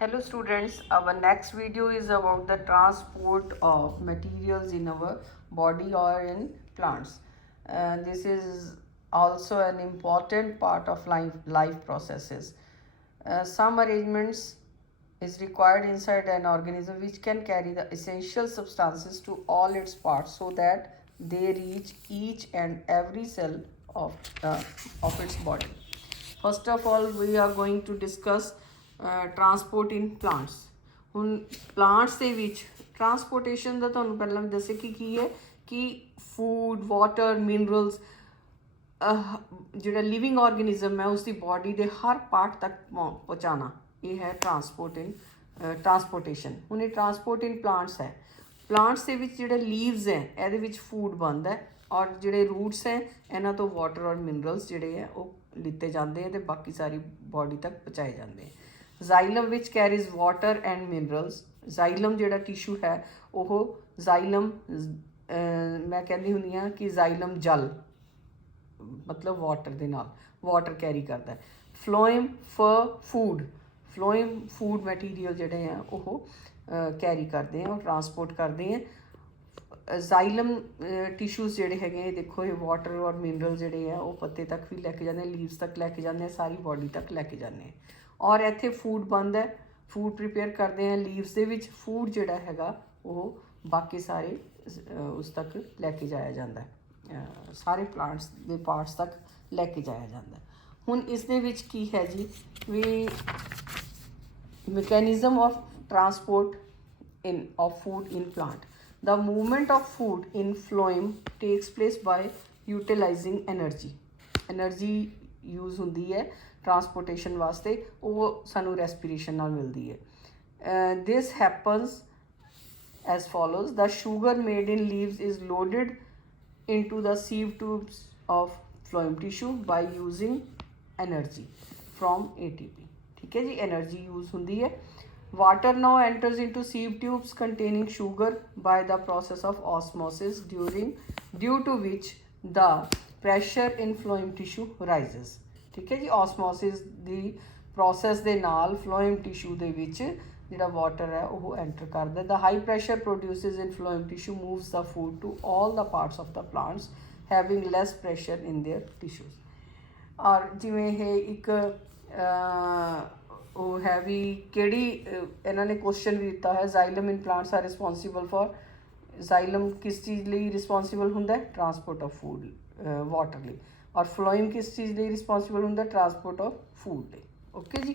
Hello students, our next video is about the transport of materials in our body or in plants. This is also an important part of life processes. Some arrangements is required inside an organism which can carry the essential substances to all its parts so that they reach each and every cell of, of its body. First of all, we are going to discuss transport in plants. ਹੁਣ plants ਦੇ ਵਿੱਚ transportation ਦਾ ਤੁਹਾਨੂੰ ਪਹਿਲਾਂ ਵੀ ਦੱਸਿਆ ਕਿ ਕੀ ਹੈ ਕਿ food water minerals ਜਿਹੜਾ ਲਿਵਿੰਗ ਆਰਗੇਨਿਜ਼ਮ ਹੈ ਉਸਦੀ ਬਾਡੀ ਦੇ ਹਰ ਪਾਰਟ ਤੱਕ ਪਹੁੰਚਾਉਣਾ ਇਹ ਹੈ ਟਰਾਂਸਪੋਰਟੇਸ਼ਨ। ਹੁਣ ਇਹ ਟਰਾਂਸਪੋਰਟ ਇਨ ਪਲਾਂਟਸ ਹੈ। ਪਲਾਂਟਸ ਦੇ ਵਿੱਚ ਜਿਹੜੇ ਲੀਵਸ ਹੈ ਇਹਦੇ ਵਿੱਚ ਫੂਡ ਬਣਦਾ ਹੈ ਔਰ ਜਿਹੜੇ ਰੂਟਸ ਹੈ ਇਹਨਾਂ ਤੋਂ ਵਾਟਰ ਔਰ ਮਿਨਰਲਸ ਜਿਹੜੇ ਹੈ ਉਹ ਲਿੱਤੇ ਜਾਂਦੇ ਹੈ ਤੇ ਬਾਕੀ ਸਾਰੀ ਬਾਡੀ ਤੱਕ ਪਹੁੰਚਾਏ ਜਾਂਦੇ ਹੈ। ਜ਼ਾਈਲਮ ਵਿੱਚ ਕੈਰੀਜ਼ ਵਾਟਰ ਐਂਡ ਮਿਨਰਲਸ। ਜ਼ਾਈਲਮ ਜਿਹੜਾ ਟਿਸ਼ੂ ਹੈ ਉਹ ਜ਼ਾਈਲਮ ਮੈਂ ਕਹਿੰਦੀ ਹੁੰਦੀ ਹਾਂ ਕਿ ਜ਼ਾਈਲਮ ਜਲ ਮਤਲਬ ਵਾਟਰ ਦੇ ਨਾਲ ਵਾਟਰ ਕੈਰੀ ਕਰਦਾ ਹੈ। ਫਲੋਇਮ ਫੂਡ ਮਟੀਰੀਅਲ ਜਿਹੜੇ ਆ ਉਹ ਕੈਰੀ ਕਰਦੇ ਆ ਉਹ ਟਰਾਂਸਪੋਰਟ ਕਰਦੇ ਆ। ਜ਼ਾਈਲਮ ਟਿਸ਼ੂਜ਼ ਜਿਹੜੇ ਹੈਗੇ ਦੇਖੋ ਇਹ ਵਾਟਰ ਔਰ ਮਿਨਰਲ ਜਿਹੜੇ ਆ ਉਹ ਪੱਤੇ ਤੱਕ ਵੀ ਲੈ ਕੇ ਜਾਂਦੇ ਲੀਵਸ ਤੱਕ ਲੈ ਕੇ ਜਾਂਦੇ ਸਾਰੀ ਬਾਡੀ ਤੱਕ ਲੈ ਕੇ ਜਾਂਦੇ ਔਰ ਇੱਥੇ ਫੂਡ ਬਣਦਾ ਫੂਡ ਪ੍ਰੀਪੇਅਰ ਕਰਦੇ ਆ ਲੀਵਸ ਦੇ ਵਿੱਚ ਫੂਡ ਜਿਹੜਾ ਹੈਗਾ ਉਹ ਬਾਕੀ ਸਾਰੇ ਉਸ ਤੱਕ ਲੈ ਕੇ ਜਾਇਆ ਜਾਂਦਾ ਸਾਰੇ ਪਲਾਂਟਸ ਦੇ ਪਾਰਟਸ ਤੱਕ ਲੈ ਕੇ ਜਾਇਆ ਜਾਂਦਾ। ਹੁਣ ਇਸ ਦੇ ਵਿੱਚ ਕੀ ਹੈ ਜੀ ਵੀ mechanism of transport of food in plant. The movement of food in phloem takes place by utilizing energy. Energy use ਹੁੰਦੀ है transportation वास्ते वो सानू respiration नाल मिलती है। This happens as follows. The sugar made in leaves is loaded into the sieve tubes of phloem tissue by using energy from ATP. ठीक है जी एनर्जी यूज होंगी है। Water now enters into sieve tubes containing sugar by the process of osmosis due to which the pressure in phloem tissue rises. ठीक है जी osmosis the process दे नाल phloem tissue दे विच जिहड़ा water है वो एंटर करदा। The high pressure produces in phloem tissue moves the food to all the parts of the plants having less pressure in their tissues. और जिवें ये एक ਉਹ ਹੈ ਵੀ ਕਿਹੜੀ ਇਹਨਾਂ ਨੇ ਕੁਐਸਚਨ ਵੀ ਦਿੱਤਾ ਹੈ ਜ਼ਾਈਲਮ ਇਨ ਪਲਾਂਟਸ ਆਰ ਰਿਸਪੋਂਸੀਬਲ ਫॉर ਜ਼ਾਈਲਮ ਕਿਸ ਚੀਜ਼ ਲਈ ਰਿਸਪੋਂਸੀਬਲ ਹੁੰਦਾ ਹੈ ਟਰਾਂਸਪੋਰਟ ਆਫ ਫੂਡ ਵਾਟਰ ਲਈ ਔਰ ਫਲੋਇਮ ਕਿਸ ਚੀਜ਼ ਲਈ ਰਿਸਪੋਂਸੀਬਲ ਹੁੰਦਾ ਟਰਾਂਸਪੋਰਟ ਆਫ ਫੂਡ ਲਈ। ਓਕੇ ਜੀ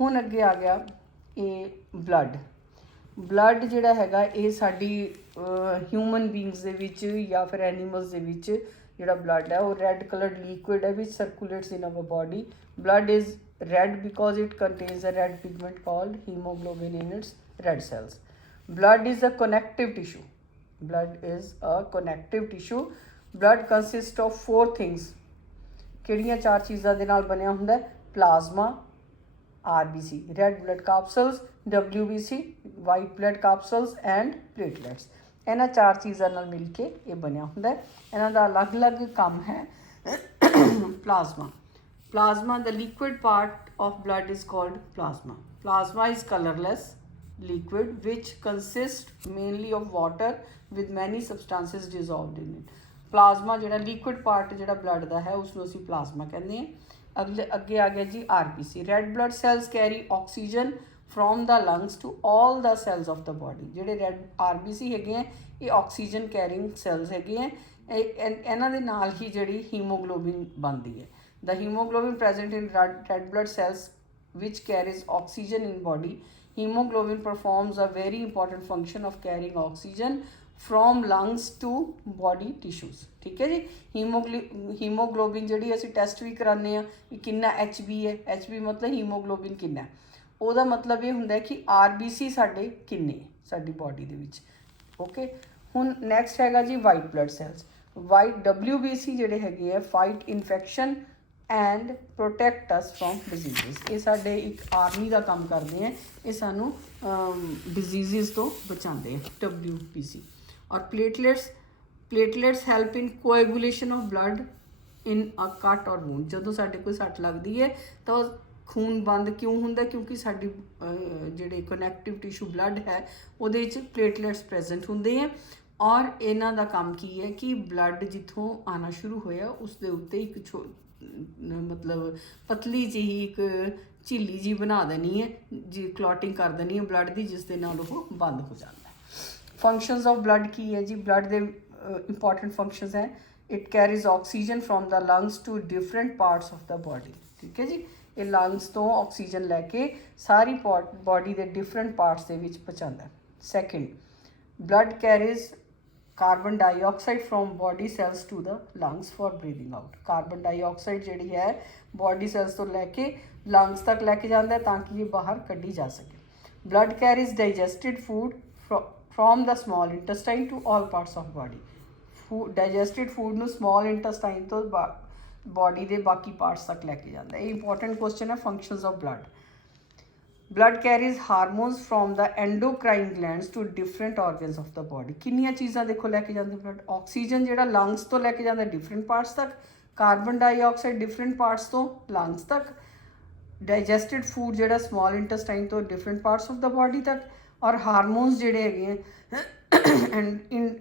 ਹੁਣ ਅੱਗੇ ਆ ਗਿਆ ਇਹ ਬਲੱਡ ਜਿਹੜਾ ਹੈਗਾ ਇਹ ਸਾਡੀ ਹਿਊਮਨ ਬੀਇੰਗਸ ਦੇ ਵਿੱਚ ਜਾਂ ਫਿਰ ਐਨੀਮਲਸ ਦੇ ਵਿੱਚ ਜਿਹੜਾ ਬਲੱਡ ਹੈ ਉਹ ਰੈੱਡ ਕਲਰਡ ਲਿਕੁਇਡ ਹੈ which circulates in our body. blood is red because it contains a red pigment called hemoglobin in its red cells. Blood is a connective tissue. Blood consists of 4 things. ਕਿਹੜੀਆਂ 4 ਚੀਜ਼ਾਂ ਦੇ ਨਾਲ ਬਣਿਆ ਹੁੰਦਾ plasma, RBC, red blood capsules, WBC, white blood capsules and platelets. ਇਹਨਾਂ 4 ਚੀਜ਼ਾਂ ਨਾਲ ਮਿਲ ਕੇ ਇਹ ਬਣਿਆ ਹੁੰਦਾ ਇਹਨਾਂ ਦਾ ਅਲੱਗ-ਅਲੱਗ ਕੰਮ ਹੈ। Plasma, the liquid part of blood is called plasma. Plasma is colorless liquid which consists mainly of water with many substances dissolved in it. Plasma ਜਿਹੜਾ liquid part ਜਿਹੜਾ blood ਦਾ ਹੈ ਉਸ ਨੂੰ ਅਸੀਂ plasma ਕਹਿੰਦੇ ਹਾਂ। ਅੱਗੇ ਆ ਗਿਆ ਜੀ RBC. Red blood cells carry oxygen from the lungs to all the cells of the body. ਜਿਹੜੇ red RBC ਹੈਗੇ ਆ ਇਹ oxygen carrying cells ਹੈਗੇ ਆ ਇਹਨਾਂ ਦੇ ਨਾਲ ਹੀ ਜਿਹੜੀ ਹੀਮੋਗਲੋਬਿਨ ਬਣਦੀ ਹੈ। The hemoglobin present in red blood cells which carries oxygen in body. Hemoglobin performs a very important function of carrying oxygen from lungs to body tissues. ठीक है जी हीमोग्लोबिन ਜਿਹੜੀ ਅਸੀਂ ਟੈਸਟ ਵੀ ਕਰਾਉਂਦੇ ਆ ਕਿ ਕਿੰਨਾ HB ਹੈ HB ਮਤਲਬ ਹੀਮੋਗਲੋਬਿਨ ਕਿੰਨਾ ਉਹਦਾ ਮਤਲਬ ਇਹ ਹੁੰਦਾ ਕਿ RBC ਸਾਡੇ ਕਿੰਨੇ ਸਾਡੀ ਬਾਡੀ ਦੇ ਵਿੱਚ। ਓਕੇ ਹੁਣ ਨੈਕਸਟ ਹੈਗਾ ਜੀ white blood cells. White WBC ਜਿਹੜੇ ਹੈਗੇ ਆ fight infection and protect us from diseases. ਇਹ ਸਾਡੇ ਇੱਕ ਆਰਮੀ ਦਾ ਕੰਮ ਕਰਦੇ ਆ ਇਹ ਸਾਨੂੰ ਡਿਜ਼ੀਜ਼ਸ ਤੋਂ ਬਚਾਉਂਦੇ ਆ WBC। ਔਰ platelets help in coagulation of blood in a cut or ਵੂੰਡ। ਜਦੋਂ ਸਾਡੇ ਕੋਈ ਸੱਟ ਲੱਗਦੀ ਹੈ ਤਾਂ खून बंद क्यों होंदा, क्योंकि साडी जिहड़े कनैक्टिव टिशू ब्लड है उहदे विच प्लेटलैट्स प्रेजेंट होंदे हैं और इन्हां दा काम की है कि ब्लड जिथों आना शुरू होया उस दे उत्ते एक मतलब पतली जी एक झिल्ली जी बना देनी है जी, क्लॉटिंग कर देनी है ब्लड की, जिस दे नाल वो बंद हो जाता है। फंक्शनस ऑफ ब्लड की है जी, ब्लड दे इंपॉर्टेंट फंक्शनस हैं। It carries oxygen from the lungs to different parts of the body, ठीक है जी। ये लंग्स तो ऑक्सीजन लैके सारी बॉडी के डिफरेंट पार्ट्स के पहुँचाता है। Second, blood carries carbon dioxide from body cells to the lungs for breathing out. Carbon dioxide जी है बॉडी सैल्स तो लैके लंग्स तक लैके जाता है ताकि ये बाहर कढ़ी जा सके। Blood carries digested food from the small intestine to all parts of body. Digested food ਨੂੰ स्मॉल इंटेस्टाइन तो बॉडी के बाकी पार्ट्स तक लैके जाता है। ये इंपॉर्टेंट क्वेश्चन है functions of blood. Blood carries hormones from the endocrine glands to different organs of the body. किन्नियां चीज़ां देखो लैके जाते ब्लड, ऑक्सीजन जिहड़ा लंग्स तो लैके जाता डिफरेंट पार्ट्स तक, कार्बन डाइऑक्साइड डिफरेंट पार्ट्स तो लंग्स तक, डाइजेस्टिड फूड जिहड़ा स्मॉल इंटेस्टाइन तो different parts of the body तक, और हारमोन्स जिहड़े हैगे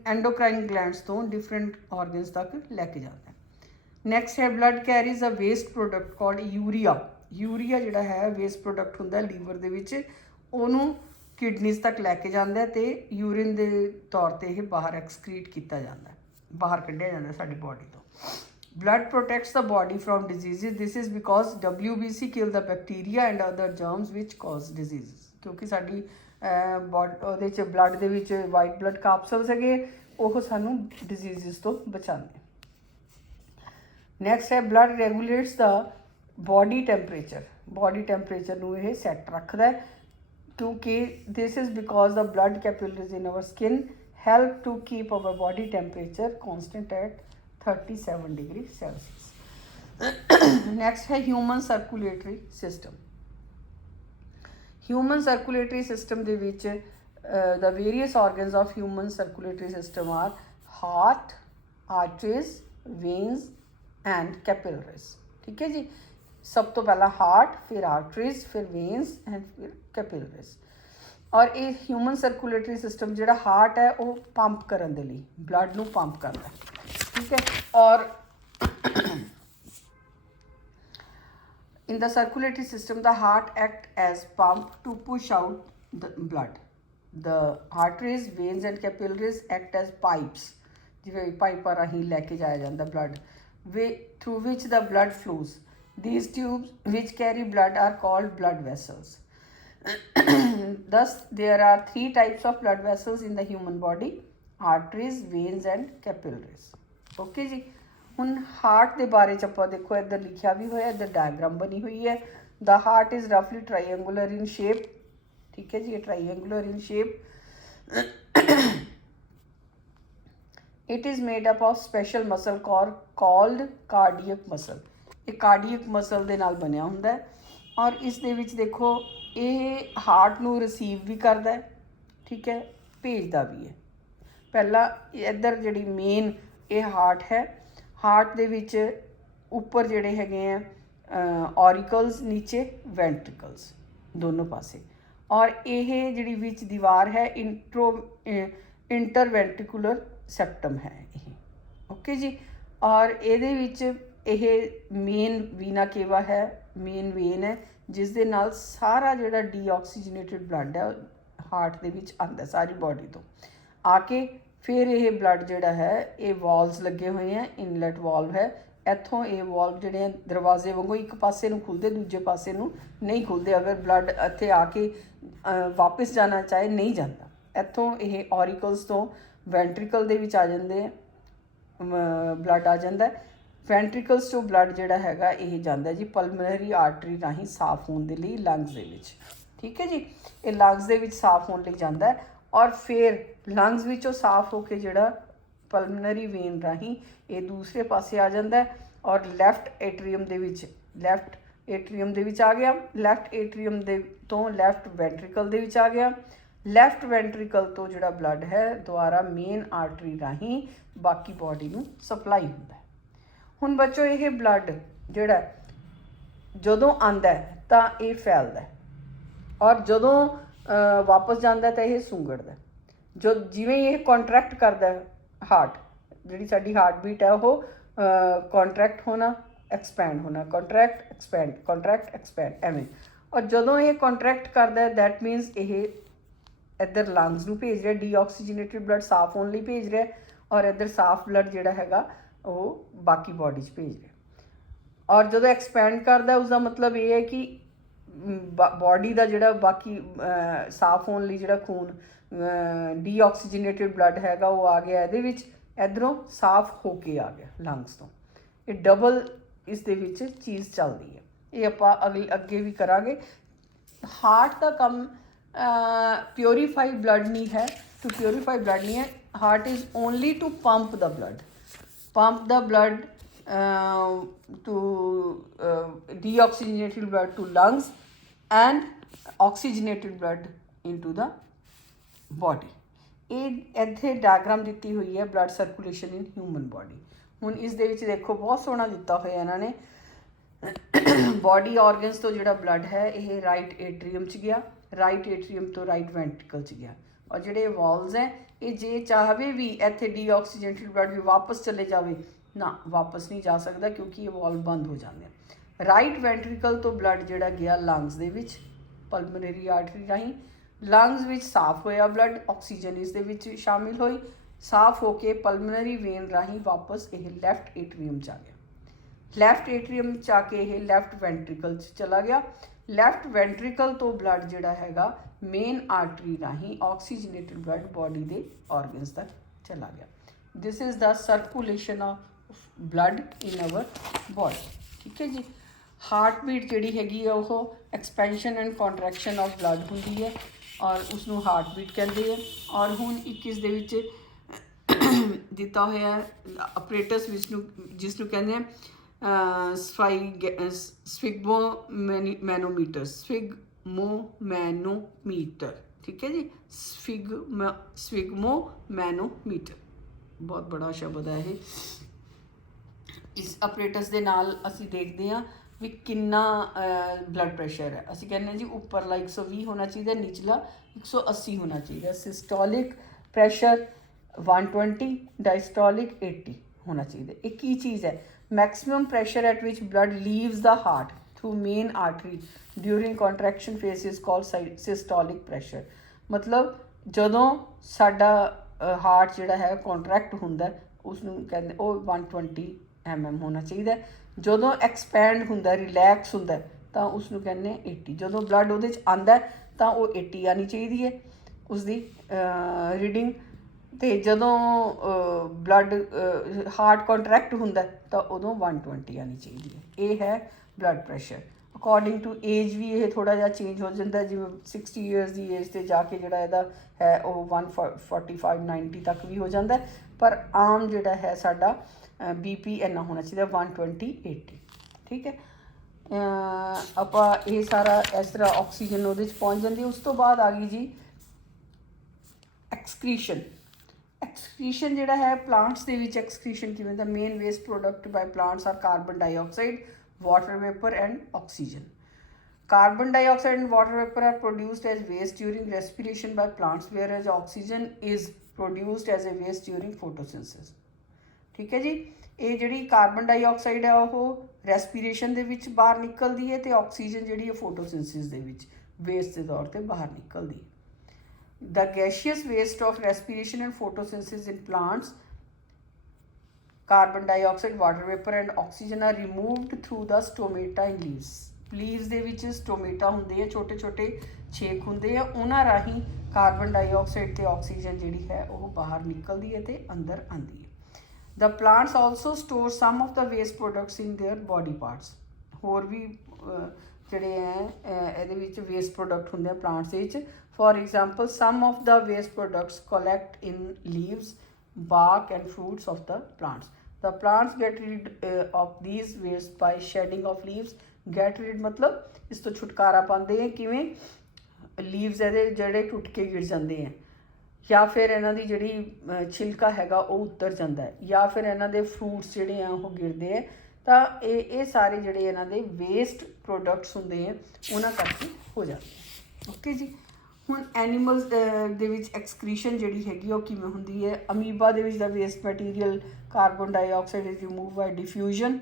एंडोक्राइन ग्लैंड्स तो डिफरेंट ऑर्गन्स तक लैके जाता है। नैक्सट है blood carries a waste product called urea. Urea जिहड़ा है वेस्ट प्रोडक्ट हुंदा लीवर दे विच, ओनू किडनीज तक लैके जांदा है ते यूरिन दे तौर ते इह बाहर एक्सक्रीट किया जाता है, बाहर कढ़िया जाता है साडी बॉडी तो। Blood protects the body from disease, this is because WBC kill the bacteria and other germs which cause disease. क्योंकि साडी ਉਹਦੇ 'ਚ ब्लड ਦੇ ਵਿੱਚ वाइट ब्लड ਕਾਪਸਲਸ ਹੈਗੇ ਉਹ ਸਾਨੂੰ ਡਿਜ਼ੀਜ਼ਸ ਤੋਂ ਬਚਾਉਂਦੇ। ਨੈਕਸਟ ਹੈ blood regulates the body temperature. Body temperature ਨੂੰ ਇਹ ਸੈੱਟ ਰੱਖਦਾ ਹੈ ਕਿਉਂਕਿ this is because the blood capillaries in our skin help to keep our body temperature constant at 37 degree Celsius। next है human circulatory system। Human circulatory system they which the various organs of human circulatory system are heart, arteries, veins and capillaries, ठीक है जी। सब तो पहला heart, फिर arteries, फिर veins and फिर capillaries. और ये ह्यूमन सर्कुलेटरी सिस्टम जिहड़ा हार्ट है वो पंप करन दे लई ब्लड नूं पंप करदा है, ठीक है। और in the circulatory system the heart act as pump to push out the blood। the arteries, veins and capillaries act as pipes, जिवें पाइपां राहीं लैके जाया जाता blood through which the blood flows। these tubes which carry blood are called blood vessels। thus there are 3 types of blood vessels in the human body: arteries, veins and capillaries। okay जी। ਹੁਣ heart ਦੇ ਬਾਰੇ 'ਚ ਆਪਾਂ ਦੇਖੋ ਇੱਧਰ ਲਿਖਿਆ ਵੀ ਹੋਇਆ, ਇੱਧਰ ਡਾਇਗਰਾਮ ਬਣੀ ਹੋਈ ਹੈ। ਦ ਹਾਰਟ ਇਜ਼ ਰਫਲੀ ਟਰਾਈਐਂਗੂਲਰ ਇਨ ਸ਼ੇਪ, ਠੀਕ ਹੈ ਜੀ, ਇਹ triangular in shape. It is made up of special muscle called cardiac muscle. ਇਹ ਕਾਰਡੀਅਕ ਮਸਲ ਦੇ ਨਾਲ ਬਣਿਆ ਹੁੰਦਾ ਹੈ ਔਰ ਇਸ ਦੇ ਵਿੱਚ ਦੇਖੋ ਇਹ ਹਾਰਟ ਨੂੰ ਰਿਸੀਵ ਵੀ ਕਰਦਾ ਹੈ, ਠੀਕ ਹੈ, ਭੇਜਦਾ ਵੀ ਹੈ। ਪਹਿਲਾਂ ਇੱਧਰ ਜਿਹੜੀ ਮੇਨ ਇਹ ਹਾਰਟ ਹੈ, ਹਾਰਟ ਦੇ ਵਿੱਚ ਉੱਪਰ ਜਿਹੜੇ ਹੈਗੇ ਆ ਔਰੀਕਲਸ, ਨੀਚੇ ਵੈਂਟਰੀਕਲਸ ਦੋਨੋਂ ਪਾਸੇ। ਔਰ ਇਹ ਜਿਹੜੀ ਵਿੱਚ ਦੀਵਾਰ ਹੈ ਇੰਟਰਵੈਂਟਰੀਕੂਲਰ ਸੈਪਟਮ ਹੈ ਇਹ, ਓਕੇ ਜੀ। ਔਰ ਇਹਦੇ ਵਿੱਚ ਇਹ ਮੇਨ ਵੀਨਾ ਕੇਵਾ ਹੈ, ਮੇਨ ਵੇਨ ਹੈ ਜਿਸ ਦੇ ਨਾਲ ਸਾਰਾ ਜਿਹੜਾ ਡੀਆਕਸੀਜਨੇਟਡ ਬਲੱਡ ਹੈ ਹਾਰਟ ਦੇ ਵਿੱਚ ਆਉਂਦਾ ਸਾਰੀ ਬੋਡੀ ਤੋਂ ਆ ਕੇ। फिर ये ब्लड जोड़ा है ये वॉल्व्स लगे हुए हैं, इनलैट वॉल्व है, इतों ये वॉल्व जोड़े दरवाजे वांगू एक पासे नूं खुलते दूजे पासे नूं नहीं खुलते। अगर ब्लड इत्थे आके वापस जाना चाहे नहीं जाता। इतों ये ऑरिकल्स तो वैंट्रिकल दे विच आ जांदे ब्लड आ जाता है। वैंट्रिकल्स तो ब्लड जोड़ा हैगा ये जाता है जी पल्मनरी आर्टरी राही साफ होने के लिए लंग्स दे विच, ठीक है जी। ये लंग्स दे विच साफ होने लई जाता है और फिर लंग्स विचों साफ होकर जिहड़ा पल्मनरी वेन राही ये दूसरे पासे आ जाता है और लैफ्ट एट्रीयम दे विच आ गया। लैफ्ट एट्रीयम दे तो लैफ्ट वैंट्रिकल दे विच आ गया। लैफ्ट वैंट्रिकल तो जिहड़ा ब्लड है द्वारा मेन आर्टरी राही बाकी बॉडी नूं सप्लाई हुंदा है। हुण बच्चों ये ब्लड जिहड़ा जदों आंदा है ਤਾਂ ਇਹ ਫੈਲਦਾ ਔਰ ਜਦੋਂ ਵਾਪਸ ਜਾਂਦਾ ਤਾਂ ਇਹ ਸੁੰਗੜਦਾ। ਜੋ ਜਿਵੇਂ ਇਹ ਕੰਟਰੈਕਟ ਕਰਦਾ ਹਾਰਟ, ਜਿਹੜੀ ਸਾਡੀ ਹਾਰਟ ਬੀਟ ਹੈ ਉਹ ਕੰਟਰੈਕਟ ਹੋਣਾ, ਐਕਸਪੈਂਡ ਹੋਣਾ, ਕੰਟਰੈਕਟ ਐਕਸਪੈਂਡ, ਕੰਟਰੈਕਟ ਐਕਸਪੈਂਡ, ਐਵੇਂ। ਔਰ ਜਦੋਂ ਇਹ ਕੰਟਰੈਕਟ ਕਰਦਾ ਦੈਟ ਮੀਨਸ ਇਹ ਇੱਧਰ ਲੰਗਸ ਨੂੰ ਭੇਜ ਰਿਹਾ, ਡੀਆਕਸੀਜਨੇਟਡ ਬਲੱਡ ਸਾਫ਼ ਹੋਣ ਲਈ ਭੇਜ ਰਿਹਾ, ਔਰ ਇੱਧਰ ਸਾਫ਼ ਬਲੱਡ ਜਿਹੜਾ ਹੈਗਾ ਉਹ ਬਾਕੀ ਬੋਡੀ 'ਚ ਭੇਜ ਰਿਹਾ। ਔਰ ਜਦੋਂ ਐਕਸਪੈਂਡ ਕਰਦਾ ਉਸਦਾ ਮਤਲਬ ਇਹ ਹੈ ਕਿ ਬੋਡੀ ਦਾ ਜਿਹੜਾ ਬਾਕੀ ਸਾਫ਼ ਹੋਣ ਲਈ ਜਿਹੜਾ ਖੂਨ ਡੀਆਕਸੀਜਨੇਟਡ ਬਲੱਡ ਹੈਗਾ ਉਹ ਆ ਗਿਆ ਇਹਦੇ ਵਿੱਚ, ਇੱਧਰੋਂ ਸਾਫ਼ ਹੋ ਕੇ ਆ ਗਿਆ ਲੰਗਸ ਤੋਂ। ਇਹ ਡਬਲ ਇਸ ਦੇ ਵਿੱਚ ਚੀਜ਼ ਚੱਲਦੀ ਹੈ। ਇਹ ਆਪਾਂ ਅੱਗੇ ਵੀ ਕਰਾਂਗੇ। ਹਾਰਟ ਦਾ ਕੰਮ प्योरीफाई ब्लड नहीं है, टू प्योरीफाई ब्लड नहीं है। Heart is only to pump the blood to deoxygenated blood to lungs and oxygenated blood into the body। ਇਹ ਇੱਥੇ ਡਾਇਗਰਾਮ ਦਿੱਤੀ ਹੋਈ ਹੈ ਬਲੱਡ ਸਰਕੂਲੇਸ਼ਨ ਇਨ ਹਿਊਮਨ ਬੋਡੀ। ਹੁਣ ਇਸ ਦੇ ਵਿੱਚ ਦੇਖੋ ਬਹੁਤ ਸੋਹਣਾ ਦਿੱਤਾ ਹੋਇਆ ਇਹਨਾਂ ਨੇ। ਬੋਡੀ ਆਰਗਨਸ ਤੋਂ ਜਿਹੜਾ ਬਲੱਡ ਹੈ ਇਹ ਰਾਈਟ ਏਟਰੀਅਮ 'ਚ ਗਿਆ, ਰਾਈਟ ਏਟਰੀਅਮ ਤੋਂ ਰਾਈਟ ਵੈਂਟਰੀਕਲ 'ਚ ਗਿਆ, ਔਰ ਜਿਹੜੇ ਵਾਲਵਸ ਹੈ ਇਹ ਜੇ ਚਾਹਵੇ ਵੀ ਇੱਥੇ ਡੀਆਕਸੀਜਨੇਟਡ ਬਲੱਡ ਵੀ ਵਾਪਸ ਚਲੇ ਜਾਵੇ ਨਾ, ਵਾਪਸ ਨਹੀਂ ਜਾ ਸਕਦਾ ਕਿਉਂਕਿ ਇਹ ਵਾਲਵ ਬੰਦ ਹੋ ਜਾਂਦੇ ਆ। ਰਾਈਟ ਵੈਂਟਰੀਕਲ ਤੋਂ ਬਲੱਡ ਜਿਹੜਾ ਗਿਆ ਲੰਗਸ ਦੇ ਵਿੱਚ ਪਲਮਨਰੀ ਆਰਟਰੀ ਰਾਹੀਂ, ਲੰਗਸ ਵਿੱਚ ਸਾਫ਼ ਹੋਇਆ ਬਲੱਡ, ਆਕਸੀਜਨ ਇਸ ਦੇ ਵਿੱਚ ਸ਼ਾਮਿਲ ਹੋਈ, ਸਾਫ਼ ਹੋ ਕੇ ਪਲਮਨਰੀ ਵੇਨ ਰਾਹੀਂ ਵਾਪਸ ਇਹ ਲੈਫਟ ਏਟਰੀਅਮ 'ਚ ਆ ਗਿਆ। ਲੈਫਟ ਏਟਰੀਅਮ 'ਚ ਆ ਕੇ ਇਹ ਲੈਫਟ ਵੈਂਟਰੀਕਲ 'ਚ ਚਲਾ ਗਿਆ। ਲੈਫਟ ਵੈਂਟਰੀਕਲ ਤੋਂ ਬਲੱਡ ਜਿਹੜਾ ਹੈਗਾ ਮੇਨ ਆਰਟਰੀ ਰਾਹੀਂ ਆਕਸੀਜਨੇਟਡ ਬਲੱਡ ਬੋਡੀ ਦੇ ਆਰਗਨਸ ਤੱਕ ਚਲਾ ਗਿਆ। ਦਿਸ is the circulation of blood in our body. ਠੀਕ ਹੈ ਜੀ। ਹਾਰਟ ਬੀਟ ਜਿਹੜੀ ਹੈਗੀ ਆ ਉਹ expansion and contraction of blood ਹੁੰਦੀ ਹੈ ਔਰ ਉਸਨੂੰ ਹਾਰਟ ਬੀਟ ਕਹਿੰਦੇ ਆ। ਔਰ ਹੁਣ ਇੱਕ ਇਸ ਦੇ ਵਿੱਚ ਦਿੱਤਾ ਹੋਇਆ ਆਪਰੇਟਸ ਜਿਸਨੂੰ ਕਹਿੰਦੇ ਆ ਸਫਿਗਮੋਮੈਨੋਮੀਟਰ, ਸਫਿਗਮੋਮੈਨੋਮੀਟਰ। ਠੀਕ ਹੈ ਜੀ, ਸਫਿਗਮੋਮੈਨੋਮੀਟਰ ਬਹੁਤ ਬੜਾ ਸ਼ਬਦ ਹੈ ਇਹ। ਇਸ ਆਪਰੇਟਸ ਦੇ ਨਾਲ ਅਸੀਂ ਦੇਖਦੇ ਹਾਂ ਵੀ ਕਿੰਨਾ ਬਲੱਡ ਪ੍ਰੈਸ਼ਰ ਹੈ। ਅਸੀਂ ਕਹਿੰਦੇ ਹਾਂ ਜੀ ਉੱਪਰਲਾ 120 ਹੋਣਾ ਚਾਹੀਦਾ, ਨਿਚਲਾ 180 ਹੋਣਾ ਚਾਹੀਦਾ। ਸਿਸਟੋਲਿਕ ਪ੍ਰੈਸ਼ਰ 120, ਡਾਇਸਟੋਲਿਕ 80 ਹੋਣਾ ਚਾਹੀਦਾ। ਇਹ ਕੀ ਚੀਜ਼ ਹੈ? maximum pressure at which blood leaves the heart through main artery during contraction phase is called systolic pressure। मतलब ਜਦੋਂ ਸਾਡਾ ਹਾਰਟ ਜਿਹੜਾ ਹੈ ਕੰਟਰੈਕਟ ਹੁੰਦਾ ਉਸਨੂੰ ਕਹਿੰਦੇ ਉਹ 120 mm ਹੋਣਾ ਚਾਹੀਦਾ। ਜਦੋਂ ਐਕਸਪੈਂਡ ਹੁੰਦਾ, ਰਿਲੈਕਸ ਹੁੰਦਾ ਤਾਂ ਉਸਨੂੰ ਕਹਿੰਦੇ 80। ਜਦੋਂ ਬਲੱਡ ਉਹਦੇ 'ਚ ਆਉਂਦਾ ਤਾਂ ਉਹ 80 ਆਉਣੀ ਚਾਹੀਦੀ ਹੈ ਉਸਦੀ ਰੀਡਿੰਗ। ਅਤੇ ਜਦੋਂ ਬਲੱਡ ਹਾਰਟ ਕੰਟਰੈਕਟ ਹੁੰਦਾ ਤਾਂ ਉਦੋਂ 120 ਆਉਣੀ ਚਾਹੀਦੀ ਹੈ। ਇਹ ਹੈ blood pressure. According to age ਵੀ ਇਹ ਥੋੜ੍ਹਾ ਜਿਹਾ ਚੇਂਜ ਹੋ ਜਾਂਦਾ, ਜਿਵੇਂ 60 ਈਅਰਸ ਦੀ ਏਜ 'ਤੇ ਜਾ ਕੇ ਜਿਹੜਾ ਇਹਦਾ ਹੈ ਉਹ 145 90 ਤੱਕ ਵੀ ਹੋ ਜਾਂਦਾ। ਪਰ ਆਮ ਜਿਹੜਾ ਹੈ ਸਾਡਾ BP ਇੰਨਾ ਹੋਣਾ ਚਾਹੀਦਾ 120 80। ਠੀਕ ਹੈ। ਆਪਾਂ ਇਹ ਸਾਰਾ ਇਸ ਤਰ੍ਹਾਂ ਆਕਸੀਜਨ ਉਹਦੇ 'ਚ ਪਹੁੰਚ ਜਾਂਦੀ। ਉਸ ਤੋਂ ਬਾਅਦ ਆ ਗਈ ਜੀ ਐਕਸਕ੍ਰੀਸ਼ਨ। ਐਕਸਕ੍ਰੀਸ਼ਨ ਜਿਹੜਾ ਹੈ ਪਲਾਂਟਸ ਦੇ ਵਿੱਚ ਐਕਸਕ੍ਰੀਸ਼ਨ ਕਿਵੇਂ ਦਾ? Main waste product by plants are carbon dioxide, water vapour and oxygen. Carbon dioxide and water vapor are produced as waste during respiration by plants, whereas oxygen is produced as a waste during photosynthesis। ਠੀਕ ਹੈ ਜੀ। ਇਹ ਜਿਹੜੀ carbon dioxide ਹੈ ਉਹ respiration ਦੇ ਵਿੱਚ ਬਾਹਰ ਨਿਕਲਦੀ ਹੈ ਅਤੇ ਆਕਸੀਜਨ ਜਿਹੜੀ ਹੈ ਫੋਟੋਸਿੰਥਸਿਸ ਦੇ ਵਿੱਚ ਵੇਸਟ ਦੇ ਤੌਰ 'ਤੇ ਬਾਹਰ ਨਿਕਲਦੀ ਹੈ। The gaseous waste of respiration and photosynthesis in plants, carbon dioxide, water vapor and oxygen are removed through the stomata in leaves। Leaves ਦੇ ਵਿੱਚ ਸਟੋਮੇਟਾ ਹੁੰਦੇ ਆ, ਛੋਟੇ ਛੋਟੇ ਛੇਕ ਹੁੰਦੇ ਆ, ਉਹਨਾਂ ਰਾਹੀਂ ਕਾਰਬਨ ਡਾਈਆਕਸਾਈਡ ਅਤੇ ਆਕਸੀਜਨ ਜਿਹੜੀ ਹੈ ਉਹ ਬਾਹਰ ਨਿਕਲਦੀ ਹੈ ਅਤੇ ਅੰਦਰ ਆਉਂਦੀ ਹੈ। The plants also store some of the waste products in their body parts. ਹੋਰ ਵੀ ਜਿਹੜੇ ਹੈ ਇਹਦੇ ਵਿੱਚ ਵੇਸਟ ਪ੍ਰੋਡਕਟ ਹੁੰਦੇ ਆ ਪਲਾਂਟਸ ਦੇ ਵਿੱਚ। For example, some of the waste products collect in leaves, bark and fruits of the plants। The plants get rid of these waste by shedding of leaves। Get rid मतलब ਇਸ ਤੋਂ ਛੁਟਕਾਰਾ ਪਾਉਂਦੇ ਹੈ ਕਿਵੇਂ? ਲੀਵਸ ਇਹਦੇ ਜਿਹੜੇ ਟੁੱਟ ਕੇ ਗਿਰ ਜਾਂਦੇ ਹੈ, ਜਾਂ ਫਿਰ ਇਹਨਾਂ ਦੀ ਜਿਹੜੀ ਛਿਲਕਾ ਹੈਗਾ ਉਹ ਉੱਤਰ ਜਾਂਦਾ ਹੈ, ਜਾਂ ਫਿਰ ਇਹਨਾਂ ਦੇ ਫਰੂਟਸ ਜਿਹੜੇ ਆ ਉਹ ਗਿਰਦੇ ਹੈ ਤਾਂ ਇਹ ਸਾਰੇ ਜਿਹੜੇ ਇਹਨਾਂ ਦੇ ਵੇਸਟ ਪ੍ਰੋਡਕਟਸ ਹੁੰਦੇ ਆ ਉਹਨਾਂ ਕਰਕੇ ਹੋ ਜਾਂਦੇ। ਓਕੇ ਜੀ। ਹੁਣ ਐਨੀਮਲਸ ਦੇ ਵਿੱਚ ਐਕਸਕ੍ਰੀਸ਼ਨ ਜਿਹੜੀ ਹੈਗੀ ਉਹ ਕਿਵੇਂ ਹੁੰਦੀ ਹੈ? ਅਮੀਬਾ ਦੇ ਵਿੱਚ ਦਾ waste material carbon dioxide is remove by diffusion,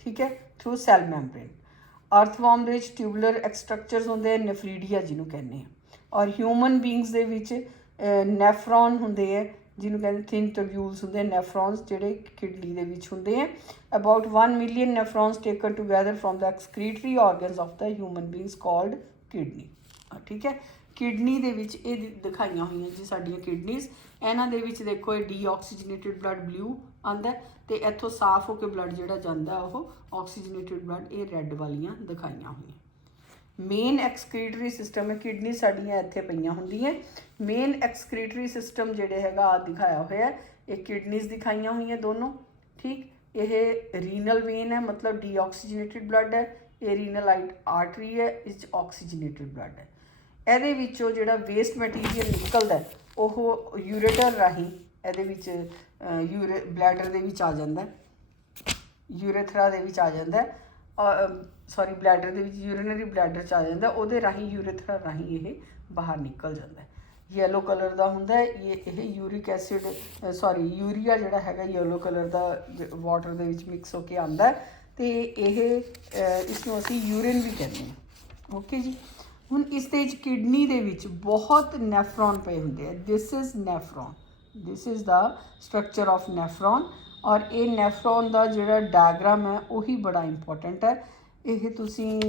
ਠੀਕ ਹੈ, ਥਰੂ ਸੈਲ ਮੈਂਬਰੇਨ। ਅਰਥਵਾਰਮ ਦੇ ਵਿੱਚ ਟਿਊਬੂਲਰ ਐਕਸਟਰਕਚਰਸ ਹੁੰਦੇ ਆ, ਨੈਫਰੀਡੀਆ ਜਿਹਨੂੰ ਕਹਿੰਦੇ ਆ। ਔਰ ਹਿਊਮਨ ਬੀਂਗਸ ਦੇ ਵਿੱਚ ਨੈਫਰੋਨ ਹੁੰਦੇ ਆ, ਜਿਹਨੂੰ ਕਹਿੰਦੇ ਥਿਨ ਟਿਊਬਿਊਲਸ ਹੁੰਦੇ ਆ, ਨੈਫਰੋਨਸ ਜਿਹੜੇ ਕਿਡਨੀ ਦੇ ਵਿੱਚ ਹੁੰਦੇ ਆ। About 1 million nephrons taken together from the excretory organs of the human beings called kidney, ਠੀਕ ਹੈ। ਕਿਡਨੀ ਦੇ ਵਿੱਚ ਇਹ ਦਿਖਾਈਆਂ ਹੋਈਆਂ ਜੀ ਸਾਡੀਆਂ ਕਿਡਨੀਜ਼। ਇਹਨਾਂ ਦੇ ਵਿੱਚ ਦੇਖੋ ਇਹ ਡੀਆਕਸੀਜਨੇਟਿਡ ਬਲੱਡ ਬਲੂ ਆਉਂਦਾ ਅਤੇ ਇੱਥੋਂ ਸਾਫ਼ ਹੋ ਕੇ ਬਲੱਡ ਜਿਹੜਾ ਜਾਂਦਾ ਉਹ ਆਕਸੀਜਨੇਟਿਡ ਬਲੱਡ, ਇਹ ਰੈੱਡ ਵਾਲੀਆਂ ਦਿਖਾਈਆਂ ਹੋਈਆਂ। ਮੇਨ ਐਕਸਕ੍ਰੀਟਰੀ ਸਿਸਟਮ ਹੈ, ਕਿਡਨੀ ਸਾਡੀਆਂ ਇੱਥੇ ਪਈਆਂ ਹੁੰਦੀਆਂ। ਮੇਨ ਐਕਸਕ੍ਰੀਟਰੀ ਸਿਸਟਮ ਜਿਹੜੇ ਹੈਗਾ ਆ ਦਿਖਾਇਆ ਹੋਇਆ, ਇਹ ਕਿਡਨੀਜ਼ ਦਿਖਾਈਆਂ ਹੋਈਆਂ ਦੋਨੋਂ, ਠੀਕ। ਇਹ ਰੀਨਲ ਵੇਨ ਹੈ, ਮਤਲਬ ਡੀਆਕਸੀਜਨੇਟਿਡ ਬਲੱਡ ਹੈ। ਇਹ ਰੀਨਲ ਆਰਟਰੀ ਹੈ, ਇਸ 'ਚ ਆਕਸੀਜਨੇਟਿਡ ਬਲੱਡ ਹੈ। ਇਹਦੇ ਵਿੱਚੋਂ ਜਿਹੜਾ ਵੇਸਟ ਮਟੀਰੀਅਲ ਨਿਕਲਦਾ ਉਹ ਯੂਰੇਟਰ ਰਾਹੀਂ ਇਹਦੇ ਵਿੱਚ ਬਲੈਡਰ ਦੇ ਵਿੱਚ ਆ ਜਾਂਦਾ, ਯੂਰੇਥਰਾ ਦੇ ਵਿੱਚ ਆ ਜਾਂਦਾ, ਸੌਰੀ ਬਲੈਡਰ ਦੇ ਵਿੱਚ ਯੂਰੀਨਰੀ ਬਲੈਡਰ 'ਚ ਆ ਜਾਂਦਾ, ਉਹਦੇ ਰਾਹੀਂ ਯੂਰੇਥਰਾ ਰਾਹੀਂ ਇਹ ਬਾਹਰ ਨਿਕਲ ਜਾਂਦਾ। ਯੈਲੋ ਕਲਰ ਦਾ ਹੁੰਦਾ ਇਹ ਯੂਰਿਕ ਐਸਿਡ ਯੂਰੀਆ ਜਿਹੜਾ ਹੈਗਾ ਯੈਲੋ ਕਲਰ ਦਾ ਵਾਟਰ ਦੇ ਵਿੱਚ ਮਿਕਸ ਹੋ ਕੇ ਆਉਂਦਾ ਅਤੇ ਇਹ ਇਸਨੂੰ ਅਸੀਂ ਯੂਰਿਨ ਵੀ ਕਹਿੰਦੇ ਹਾਂ। ਓਕੇ ਜੀ। ਹੁਣ ਇਸ ਦੇ ਵਿੱਚ ਕਿਡਨੀ ਦੇ ਵਿੱਚ ਬਹੁਤ ਨੈਫਰੋਨ ਪਏ ਹੁੰਦੇ ਆ। This is nephron, this is the structure of nephron. ਔਰ ਇਹ ਨੈਫਰੋਨ ਦਾ ਜਿਹੜਾ ਡਾਇਗਰਾਮ ਹੈ ਉਹੀ ਬੜਾ ਇੰਪੋਰਟੈਂਟ ਹੈ। ਇਹ ਤੁਸੀਂ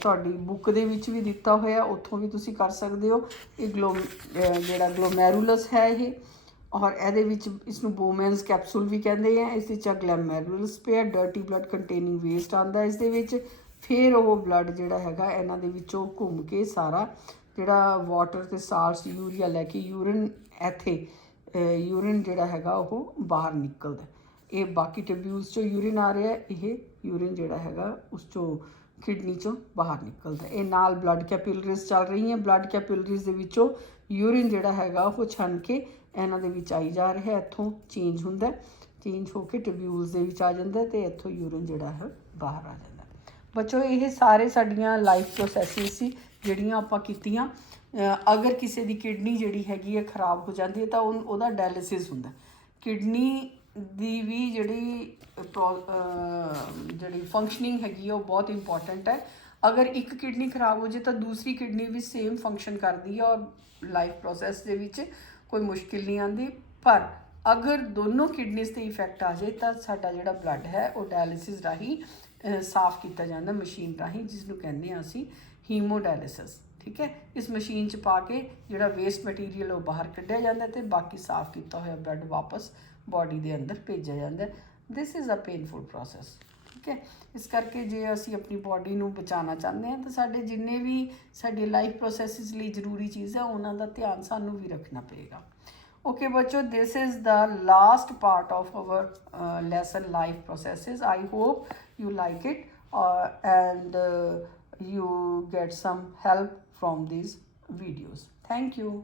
ਤੁਹਾਡੀ ਬੁੱਕ ਦੇ ਵਿੱਚ ਵੀ ਦਿੱਤਾ ਹੋਇਆ, ਉੱਥੋਂ ਵੀ ਤੁਸੀਂ ਕਰ ਸਕਦੇ ਹੋ। ਇਹ ਜਿਹੜਾ ਗਲੋਮੈਰੂਲਸ ਹੈ ਇਹ, ਔਰ ਇਹਦੇ ਵਿੱਚ ਇਸਨੂੰ ਬੋਮੈਨਸ ਕੈਪਸੂਲ ਵੀ ਕਹਿੰਦੇ ਆ। ਇਸ ਵਿੱਚ ਗਲੋਮੈਰੂਲਸ ਪਿਆ, ਡਰਟੀ ਬਲੱਡ ਕੰਟੇਨਿੰਗ ਵੇਸਟ ਆਉਂਦਾ ਇਸ ਦੇ ਵਿੱਚ। ਫਿਰ ਉਹ ਬਲੱਡ ਜਿਹੜਾ ਹੈਗਾ ਇਹਨਾਂ ਦੇ ਵਿੱਚੋਂ ਘੁੰਮ ਕੇ ਸਾਰਾ ਜਿਹੜਾ ਵਾਟਰ ਅਤੇ ਸਾਲਟਸ ਯੂਰੀਆ ਲੈ ਕੇ ਯੂਰਿਨ ਇੱਥੇ ਯੂਰਿਨ ਜਿਹੜਾ ਹੈਗਾ ਉਹ ਬਾਹਰ ਨਿਕਲਦਾ। ਇਹ ਬਾਕੀ ਟਿਊਬਿਊਲਸ 'ਚੋਂ ਯੂਰਿਨ ਆ ਰਿਹਾ, ਇਹ ਯੂਰਿਨ ਜਿਹੜਾ ਹੈਗਾ ਉਸ 'ਚੋਂ ਕਿਡਨੀ 'ਚੋਂ ਬਾਹਰ ਨਿਕਲਦਾ। ਇਹ ਨਾਲ ਬਲੱਡ ਕੈਪਿਲਰੀਜ਼ ਚੱਲ ਰਹੀਆਂ, ਬਲੱਡ ਕੈਪਿਲਰੀਜ਼ ਦੇ ਵਿੱਚੋਂ ਯੂਰਿਨ ਜਿਹੜਾ ਹੈਗਾ ਉਹ ਛਣ ਕੇ ਇਹਨਾਂ ਦੇ ਵਿੱਚ ਆਈ ਜਾ ਰਿਹਾ, ਇੱਥੋਂ ਚੇਂਜ ਹੁੰਦਾ, ਚੇਂਜ ਹੋ ਕੇ ਟਿਊਬਿਊਲਸ ਦੇ ਵਿੱਚ ਆ ਜਾਂਦਾ ਅਤੇ ਇੱਥੋਂ ਯੂਰਿਨ ਜਿਹੜਾ ਹੈ ਬਾਹਰ ਆ ਜਾਂਦਾ। ਬੱਚੋ ਇਹ ਸਾਰੇ ਸਾਡੀਆਂ ਲਾਈਫ ਪ੍ਰੋਸੈਸਿਸ ਸੀ ਜਿਹੜੀਆਂ ਆਪਾਂ ਕੀਤੀਆਂ। ਅਗਰ ਕਿਸੇ ਦੀ ਕਿਡਨੀ ਜਿਹੜੀ ਹੈਗੀ ਹੈ ਖ਼ਰਾਬ ਹੋ ਜਾਂਦੀ ਹੈ ਤਾਂ ਉਹਦਾ ਡਾਇਲਿਸਿਸ ਹੁੰਦਾ। ਕਿਡਨੀ ਦੀ ਵੀ ਜਿਹੜੀ ਫੰਕਸ਼ਨਿੰਗ ਹੈਗੀ ਹੈ ਉਹ ਬਹੁਤ ਇੰਪੋਰਟੈਂਟ ਹੈ। ਅਗਰ ਇੱਕ ਕਿਡਨੀ ਖ਼ਰਾਬ ਹੋ ਜਾਏ ਤਾਂ ਦੂਸਰੀ ਕਿਡਨੀ ਵੀ ਸੇਮ ਫੰਕਸ਼ਨ ਕਰਦੀ ਹੈ ਔਰ ਲਾਈਫ ਪ੍ਰੋਸੈਸ ਦੇ ਵਿੱਚ ਕੋਈ ਮੁਸ਼ਕਿਲ ਨਹੀਂ ਆਉਂਦੀ। ਪਰ ਅਗਰ ਦੋਨੋਂ ਕਿਡਨੀਜ਼ 'ਤੇ ਇਫੈਕਟ ਆ ਜਾਏ ਤਾਂ ਸਾਡਾ ਜਿਹੜਾ ਬਲੱਡ ਹੈ ਉਹ ਡਾਇਲਿਸਿਸ ਰਾਹੀਂ ਸਾਫ਼ ਕੀਤਾ ਜਾਂਦਾ, ਮਸ਼ੀਨ ਰਾਹੀਂ, ਜਿਸ ਨੂੰ ਕਹਿੰਦੇ ਹਾਂ ਅਸੀਂ ਹੀਮੋਡਾਇਲਿਸਿਸ, ਠੀਕ ਹੈ। ਇਸ ਮਸ਼ੀਨ 'ਚ ਪਾ ਕੇ ਜਿਹੜਾ ਵੇਸਟ ਮਟੀਰੀਅਲ ਉਹ ਬਾਹਰ ਕੱਢਿਆ ਜਾਂਦਾ ਅਤੇ ਬਾਕੀ ਸਾਫ਼ ਕੀਤਾ ਹੋਇਆ ਬਲੱਡ ਵਾਪਸ ਬਾਡੀ ਦੇ ਅੰਦਰ ਭੇਜਿਆ ਜਾਂਦਾ। This is a painful process, ਠੀਕ ਹੈ। ਇਸ ਕਰਕੇ ਜੇ ਅਸੀਂ ਆਪਣੀ ਬਾਡੀ ਨੂੰ ਬਚਾਉਣਾ ਚਾਹੁੰਦੇ ਹਾਂ ਤਾਂ ਸਾਡੇ ਜਿੰਨੇ ਵੀ ਸਾਡੀ ਲਾਈਫ ਪ੍ਰੋਸੈਸਿਸ ਲਈ ਜ਼ਰੂਰੀ ਚੀਜ਼ ਹੈ ਉਹਨਾਂ ਦਾ ਧਿਆਨ ਸਾਨੂੰ ਵੀ ਰੱਖਣਾ ਪਏਗਾ। Okay बच्चों, this is the last part of our lesson life processes. I hope you like it and you get some help from these videos. Thank you.